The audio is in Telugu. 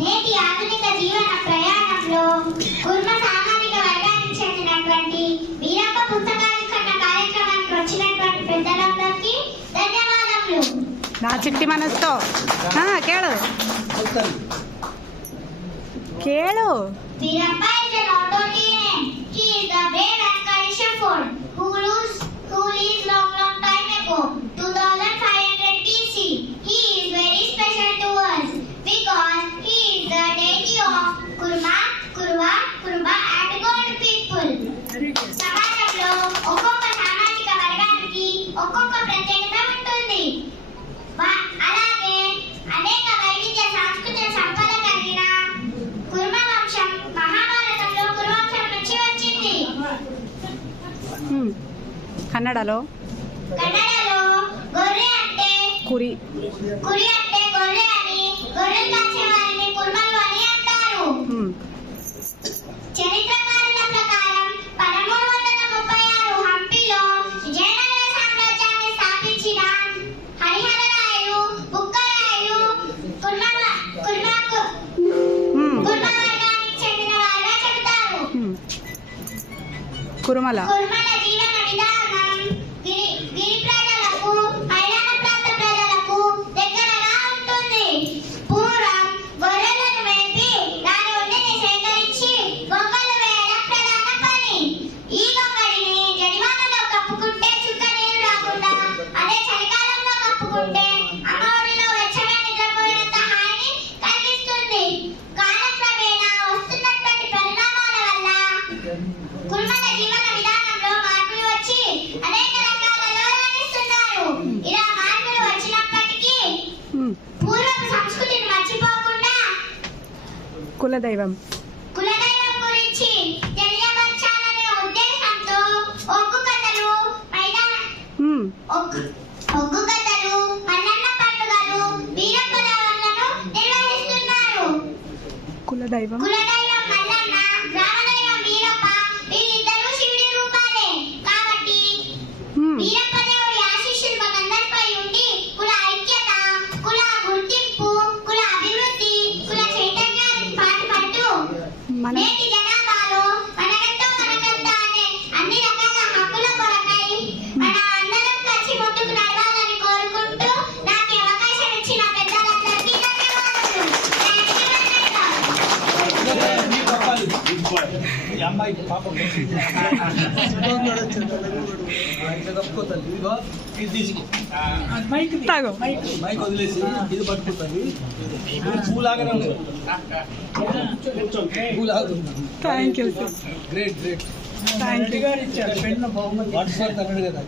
నేటి ఆధునిక జీవన ప్రయాణంలో కుర్మ సామాజిక వర్గానికి చెందినటువంటి వీరప్ప పుస్తకావిష్కరణ కార్యక్రమానికి వచ్చినటువంటి పెద్దలందరికీ ధన్యవాదములు. నా చిట్టి మనసుతో కేಳು కేಳು. Veerappa is an autodidact. He is the brave and courageous shepherd who lives long time ago, 2500 BC. He is very special to us because he is the deity of Kurma, Kurva, Kurba and God people. సమాజంలో ఒక్కొక్క సామాజిక వర్గానికి ఒక్కొక్క ప్రత్యేకత ఉంటుంది. అలాగే అనేక వైవిధ్య సాంస్కృతిక సంపద కలిగిన కుర్మ వంశం మహాభారతంలో కురువంశం నుంచి వచ్చింది. కన్నడలో గొర్రె అంటే కురి అంటే గొర్రె అని, గొర్రెలు కాసే వారిని కుర్మలు అని అంటారు. చరిత్రకారుల ప్రకారం 1336 హంపిలో విజయనగర సామ్రాజ్యాన్ని స్థాపించిన హరిహరరాయలు, బుక్కరాయలు కుర్మ వర్గానికి చెందిన వారుగా చెబుతారు. కురుమల జీవన విధానం గిరి ప్రజలకు, మైదాన ప్రాంత ప్రజలకు దగ్గరగా ఉంటుంది. పూర్వం గొర్రెలను మేపి దాని ఉన్నిని సేకరించి గొంగలు వేయడం ప్రధాన పని. ఈ గొంగడిని జడివానలో కప్పుకుంటే చుక్క నీరు రాకుండా, అదే చలికాలంలో కప్పుకుంటే అమ్మఒడిలో వెచ్చగా నిద్రపోయినంత హాయిని కలిగిస్తుంది. కాలక్రమేణా వస్తున్నటువంటి పరిణామాల వల్ల కుర్మల జీవన విధానంలో మార్పులు వచ్చి అనేక రంగాలలో రాణిస్తున్నారు. ఇలా మార్పులు వచ్చినప్పటికీ పూర్వపు సంస్కృతిని మర్చిపోకుండా కులదైవం గురించి తెలియపరచాలనే ఉద్దేశంతో ఒగ్గు కథలు, మల్లన్న పండుగలు, వీరప్పదవన్లను నిర్వహిస్తున్నారు. కులదైవం మల్లన్న, గ్రామదైవం వీరప్ప, వీరిద్దరూ శివుడి రూపాలే. కాబట్టి వీరప్ప దేవుడి ఆశీస్సులు మనందరిపై ఉండి కుల ఐక్యత, కుల గుర్తింపు, కుల అభివృద్ధి, కుల చైతన్యానికి పాటుపడుతూ నేటి జనాభాలో మనకంటూ మనకంతా అనే అన్ని రకాల హక్కుల కొరకై మన అందరం కలిసి ముందుకు నడవాలని కోరుకుంటూ నాకు ఈ అవకాశం ఇచ్చిన పెద్దలందరికీ ధన్యవాదాలు. తాగు మైక్ వదిలేసి ఇది పట్టుకుంటుంది. పూలాగానే ఉంది. Thank you great thank you. WhatsApp కదా